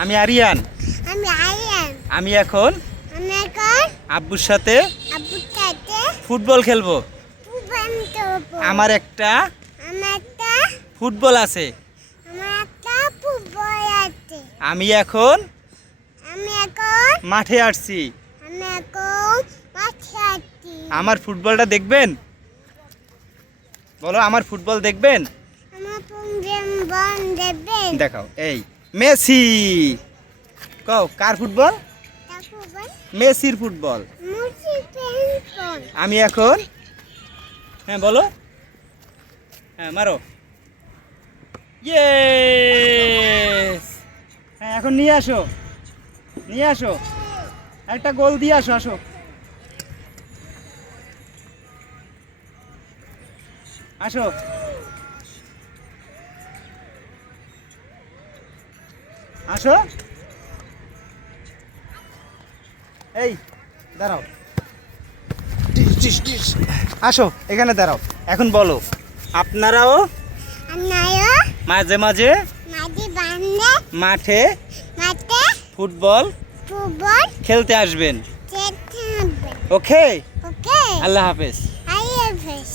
আমি আরিয়ান। আমি আরিয়ান। আমি এখন আমি এখন আব্বুর সাথে আব্বুর সাথে ফুটবল খেলবো। ফুটবল খেলবো। আমার একটা আমার একটা ফুটবল আছে। আমার একটা ফুটবল আছে। আমি এখন আমি এখন মাঠে আসছি। আমি এখন মাঠে আছি। আমার ফুটবলটা দেখবেন? বলো, আমার ফুটবল দেখবেন? আমার ফুটবল দেবেন। দেখাও, এই মেসি। কও, কার ফুটবল? তা ফুটবল মেসির ফুটবল। মুসি পেন্টন। আমি এখন, হ্যাঁ বলো, হ্যাঁ মারো। ইয়েস। হ্যাঁ, এখন নিয়ে আসো, নিয়ে আসো, একটা গোল দিয়ে আসো। আসো, আসো। আসো, এই দাঁড়াও। আসো, এখানে দাঁড়াও। এখন বলো, আপনারাও আপনারা মাঝে মাঝে মাঝে বান্ধে মাঠে মাঠে ফুটবল ফুটবল খেলতে আসবেন। খেলতে হবে। ওকে, ওকে। আল্লাহ হাফেজ। আল্লাহ হাফেজ।